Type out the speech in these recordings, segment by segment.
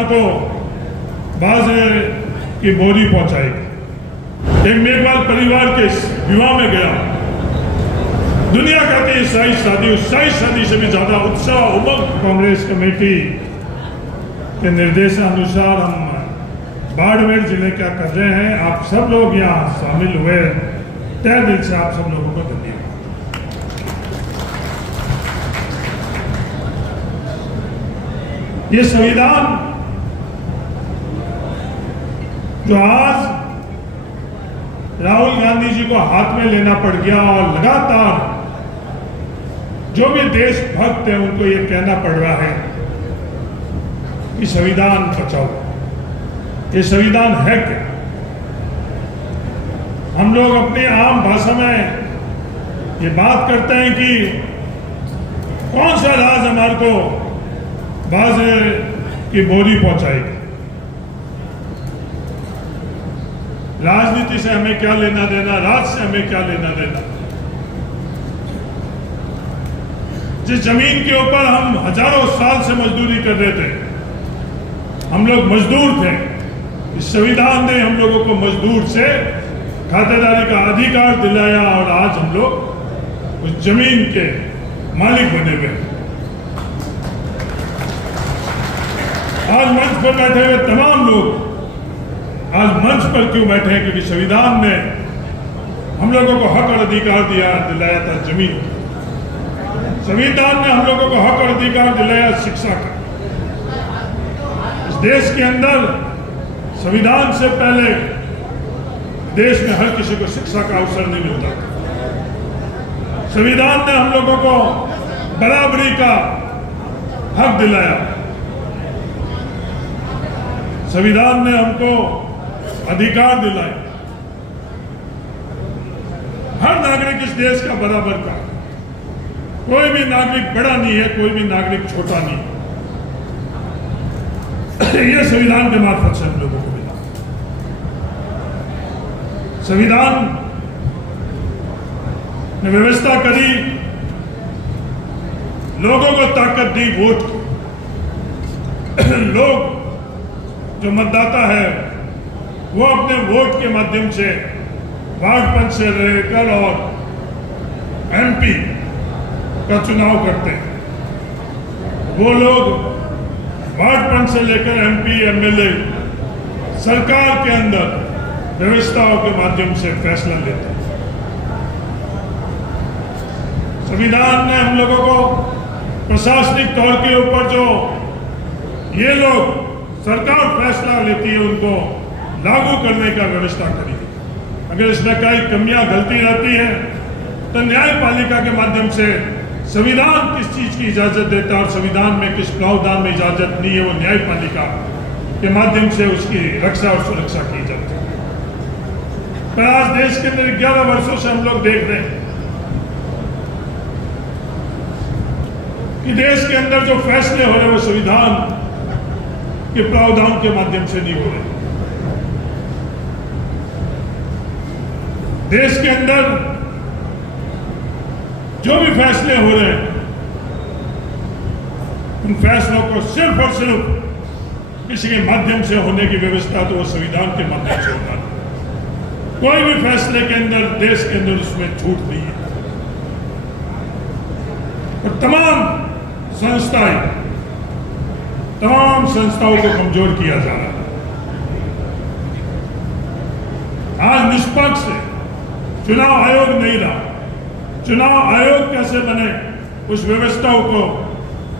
हमार को बाजे की बोरी पहुंचाएगी। एक मेघवाल परिवार के विवाह में गया। दुनिया कहती है शाही शादी, उस शाही शादी से भी ज्यादा उत्साह उमंग कांग्रेस कमेटी के निर्देशानुसार हम बाड़मेर जिले क्या कर रहे हैं। आप सब लोग यहाँ शामिल हुए, तहे दिल से आप सब लोगों को धन्यवाद। ये संविधान जो आज राहुल गांधी जी को हाथ में लेना पड़ गया और लगातार जो भी देशभक्त है उनको ये कहना पड़ रहा है कि संविधान बचाओ, ये संविधान है क्या। हम लोग अपनी आम भाषा में ये बात करते हैं कि कौन सा राज हमारे को बाजे की बोरी पहुंचाएगी। राजनीति से हमें क्या लेना देना, राज से हमें क्या लेना देना। जिस जमीन के ऊपर हम हजारों साल से मजदूरी कर रहे थे, हम लोग मजदूर थे, इस संविधान ने हम लोगों को मजदूर से खातेदारी का अधिकार दिलाया और आज हम लोग उस जमीन के मालिक बने हुए। आज मंच पर बैठे हुए तमाम लोग आज मंच पर क्यों बैठे हैं? क्योंकि संविधान ने हम लोगों को हक और अधिकार दिलाया था जमीन। संविधान ने हम लोगों को हक और अधिकार दिलाया शिक्षा का। इस देश के अंदर संविधान से पहले देश में हर किसी को शिक्षा का अवसर नहीं मिलता। संविधान ने हम लोगों को बराबरी का हक दिलाया। संविधान ने हमको अधिकार दिलाए। हर नागरिक इस देश का बराबर का, कोई भी नागरिक बड़ा नहीं है, कोई भी नागरिक छोटा नहीं है। यह संविधान के मार्फत से हम लोगों को मिला। संविधान ने व्यवस्था करी, लोगों को ताकत दी वोट की। लोग जो मतदाता है वो अपने वोट के माध्यम से वार्ड पंच से लेकर और एमपी का चुनाव करते हैं। वो लोग वार्ड पंच से लेकर एमपी एमएलए सरकार के अंदर व्यवस्थाओं के माध्यम से फैसला लेते हैं। संविधान ने हम लोगों को प्रशासनिक तौर के ऊपर जो ये लोग सरकार फैसला लेती है उनको लागू करने का व्यवस्था करी। अगर इसमें कई कमियां गलती रहती है तो न्यायपालिका के माध्यम से संविधान किस चीज की इजाजत देता है और संविधान में किस प्रावधान में इजाजत नहीं है, वो न्यायपालिका के माध्यम से उसकी रक्षा और सुरक्षा की जाती है। पर आज देश के अंदर 11 वर्षों से हम लोग देख रहे हैं कि देश के अंदर जो फैसले हो रहे हैं वो संविधान के प्रावधान के माध्यम से नहीं हो रहे। देश के अंदर जो भी फैसले हो रहे हैं उन फैसलों को सिर्फ और सिर्फ किसी के माध्यम से होने की व्यवस्था तो वो संविधान के माध्यम से होता है। कोई भी फैसले के अंदर देश के अंदर उसमें छूट नहीं है। और तमाम संस्थाओं को कमजोर किया जा रहा है। आज निष्पक्ष चुनाव आयोग नहीं रहा। चुनाव आयोग कैसे बने, उस व्यवस्थाओं को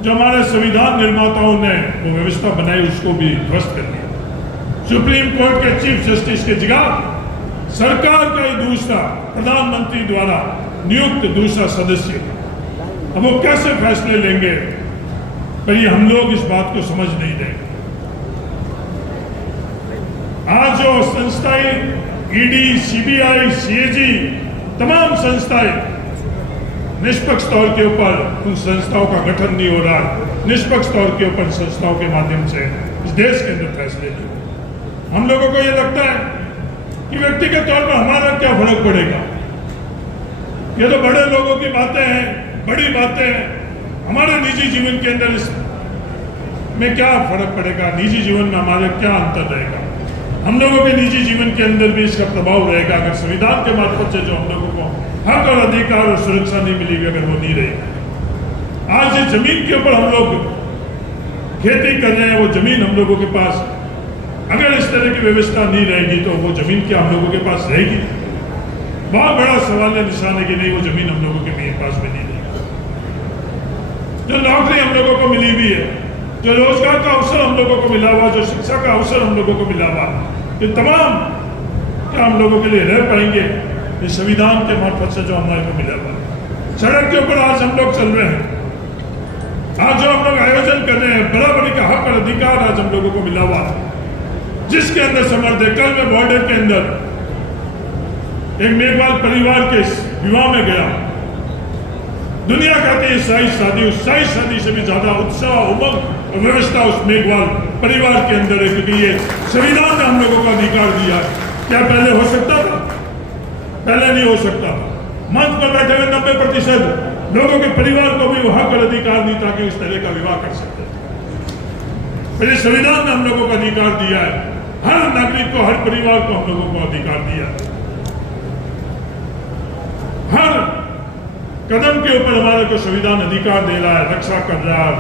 जो हमारे संविधान निर्माताओं ने वो व्यवस्था बनाई उसको भी ध्वस्त कर दिया। सुप्रीम कोर्ट के चीफ जस्टिस की जगह सरकार का ही दूसरा प्रधानमंत्री द्वारा नियुक्त दूसरा सदस्य, अब वो कैसे फैसले लेंगे? पर ये हम लोग इस बात को समझ नहीं देंगे। आज जो संस्थाएं ईडी, सीबीआई, सीएजी, तमाम संस्थाएं निष्पक्ष तौर के ऊपर उन संस्थाओं का गठन नहीं हो रहा। निष्पक्ष तौर के ऊपर संस्थाओं के माध्यम से इस देश के अंदर फैसले नहीं हो। हम लोगों को ये लगता है कि व्यक्तिगत तौर पर हमारा क्या फर्क पड़ेगा, ये तो बड़े लोगों की बातें हैं, बड़ी बातें हैं। हमारे निजी जीवन के अंदर में क्या फर्क पड़ेगा, निजी जीवन में हमारे क्या अंतर रहेगा, हम लोगों के निजी जीवन के अंदर भी इसका प्रभाव रहेगा अगर संविधान के मार्फत से जो हम लोगों को हक और अधिकार और सुरक्षा नहीं मिलेगी, अगर वो नहीं रहेगी। आज जिस जमीन के ऊपर हम लोग खेती कर रहे हैं, वो जमीन हम लोगों के पास अगर इस तरह की व्यवस्था नहीं रहेगी तो वो जमीन क्या हम लोगों के पास रहेगी? बहुत बड़ा सवाल है, निशान है कि नहीं वो जमीन हम लोगों के पास में नहीं रहेगी। जो नौकरी हम लोगों को मिली हुई है, जो रोजगार का अवसर हम लोगों को मिला हुआ, जो शिक्षा का अवसर हम लोगों को मिला हुआ, ये तमाम क्या हम लोगों के लिए रह पाएंगे? ये संविधान के मार्फत से जो हमारे को मिला हुआ। सड़क के ऊपर आज हम लोग चल रहे हैं, आज जो हम लोग आयोजन कर रहे हैं, बराबरी का हक और अधिकार आज हम लोगों को मिला हुआ, जिसके अंदर समर्थ है। कल मैं बॉर्डर के अंदर एक मेघवाल परिवार के विवाह में गया। दुनिया कहती है शाही शादी से भी ज्यादा उत्साह, उमंग और व्यवस्था उस मेघवाल परिवार के अंदर है, क्योंकि ये संविधान ने हम लोगों को अधिकार दिया है। क्या पहले हो सकता था? पहले नहीं हो सकता। मंच पर बैठे हुए 90% लोगों के परिवार को भी वो हक और अधिकार नहीं था कि उस तरह का विवाह कर सकते। फिर संविधान ने हम लोगों को अधिकार दिया है, हर नागरिक को, हर परिवार को हम लोगों को अधिकार दिया है। हर कदम के ऊपर हमारे को संविधान अधिकार दे रहा है, रक्षा कर रहा है।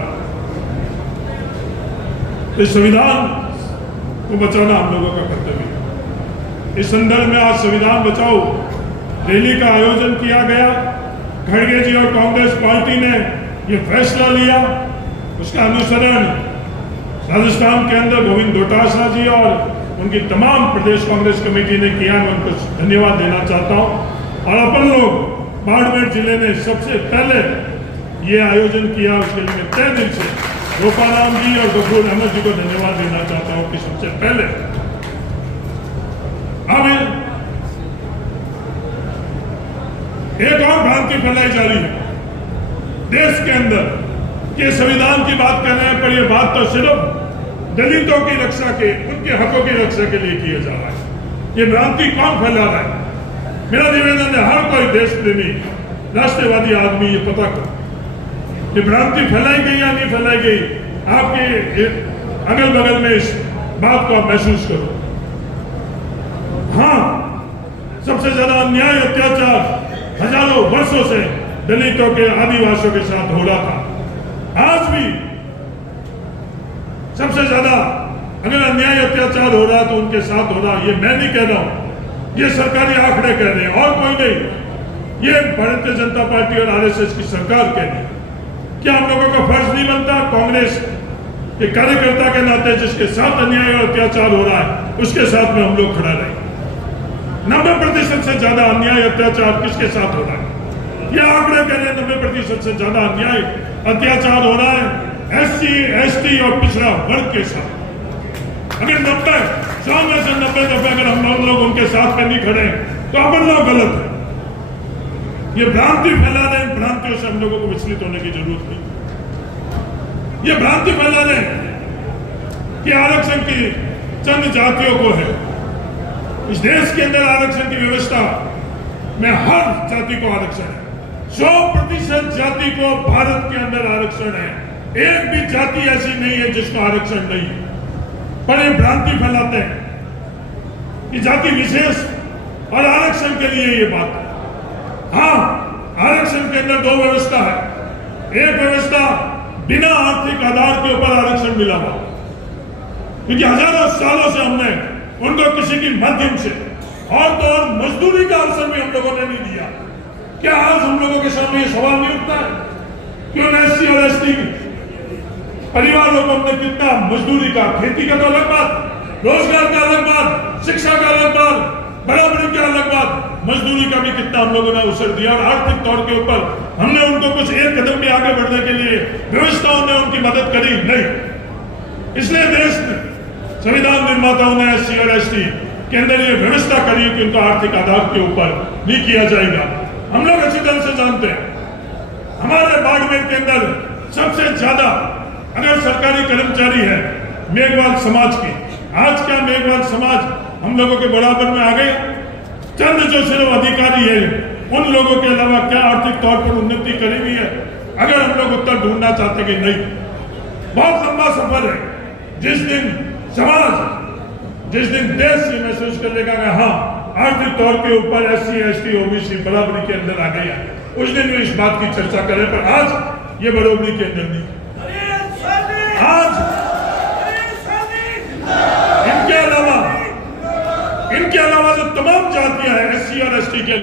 इस संविधान को बचाना हम लोगों का कर्तव्य है। इस संदर्भ में आज संविधान बचाओ रैली का आयोजन किया गया। खड़गे जी और कांग्रेस पार्टी ने यह फैसला लिया, उसका अनुसरण राजस्थान के अंदर गोविंद डोटासरा जी और उनकी तमाम प्रदेश कांग्रेस कमेटी ने किया। मैं उनको धन्यवाद देना चाहता हूं। और अपन लोग बाड़मेर जिले ने सबसे पहले ये आयोजन किया, उसके लिए मैं तहे दिल से गोपाराम जी और गफूर अहमद जी को धन्यवाद देना चाहता हूं कि सबसे पहले अब एक और भ्रांति फैलाई जा रही है देश के अंदर कि संविधान की बात कर रहे हैं, पर यह बात तो सिर्फ दलितों की रक्षा के, उनके हकों की रक्षा के लिए किया जा रहा है। ये भ्रांति कौन फैला रहा है? मेरा निवेदन है, हर कोई देश प्रेमी राष्ट्रवादी आदमी ये पता करो ये भ्रांति फैलाई गई या नहीं फैलाई गई। आपके अगल बगल में इस बात को आप महसूस करो। हाँ, सबसे ज्यादा अन्याय अत्याचार हजारों वर्षों से दलितों के, आदिवासियों के साथ हो रहा था। आज भी सबसे ज्यादा अगर अन्याय अत्याचार हो रहा तो उनके साथ हो रहा। ये मैं नहीं कह रहा हूं, ये सरकारी आंकड़े कह रहे हैं और कोई नहीं। ये भारतीय जनता पार्टी और आरएसएस की सरकार कह रही है। क्या हम लोगों का फर्ज नहीं बनता कांग्रेस के कार्यकर्ता के नाते जिसके साथ अन्याय और अत्याचार हो रहा है उसके साथ में हम लोग खड़ा रहे? 90% से ज्यादा अन्याय अत्याचार किसके साथ हो रहा है? ये आंकड़े कह रहे हैं 90% से ज्यादा अन्याय अत्याचार हो रहा है SC, ST और पिछड़ा वर्ग के साथ। अगर 100 में से 90 दफे अगर हम लोग उनके साथ में नहीं खड़े तो अपन लोग गलत है। ये भ्रांति फैला रहे हैं, भ्रांतियों से हम लोगों को विचलित होने की जरूरत नहीं। ये भ्रांति फैला रहे हैं कि आरक्षण की चंद जातियों को है। इस देश के अंदर आरक्षण की व्यवस्था में हर जाति को आरक्षण है। 100% जाति को भारत के अंदर आरक्षण है। एक भी जाति ऐसी नहीं है जिसको आरक्षण नहीं है। पर ये भ्रांति फैलाते हैं कि जाति विशेष और आरक्षण के लिए ये बात है। हाँ, आरक्षण के अंदर दो व्यवस्था है। एक व्यवस्था बिना आर्थिक आधार के ऊपर आरक्षण मिला हुआ, क्योंकि हजारों सालों से हमने उनको किसी की माध्यम से और तो और मजदूरी का अवसर भी हम लोगों ने नहीं दिया। क्या आज हम लोगों के सामने ये सवाल नहीं उठता है क्यों SC और ST परिवारों को हमने कितना मजदूरी का, खेती का तो अलग बात, रोजगार का अलग बात, शिक्षा का अलग बात, बराबरी का अलग बात, मजदूरी का भी कितना हम लोगों ने अवसर दिया। और आर्थिक तौर के ऊपर हमने उनको कुछ एक कदम भी आगे बढ़ने के लिए व्यवस्थाओं ने उनकी मदद करी नहीं। इसलिए देश में संविधान निर्माताओं ने SC और ST के अंदर ये व्यवस्था करी कि उनको आर्थिक आधार के ऊपर नहीं किया जाएगा। हम लोग अच्छी तरह से जानते हैं हमारे बाड़मेर के अंदर सबसे ज्यादा अगर सरकारी कर्मचारी है मेघवाल समाज की। आज क्या मेघवाल समाज हम लोगों के बराबर में आ गए? चंद जो सिर्फ अधिकारी है उन लोगों के अलावा क्या आर्थिक तौर पर उन्नति करी हुई है? अगर हम लोग उत्तर ढूंढना चाहते कि नहीं, बहुत लंबा सफर है। जिस दिन समाज, जिस दिन देश ये महसूस करेगा कि हाँ आर्थिक तौर के ऊपर SC ST OBC बराबरी के अंदर आ गया, उस दिन भी इस बात की चर्चा करें। पर आज ये बराबरी के अंदर नहीं। आज इनके अलावा जो तमाम जातियां हैं SC और ST के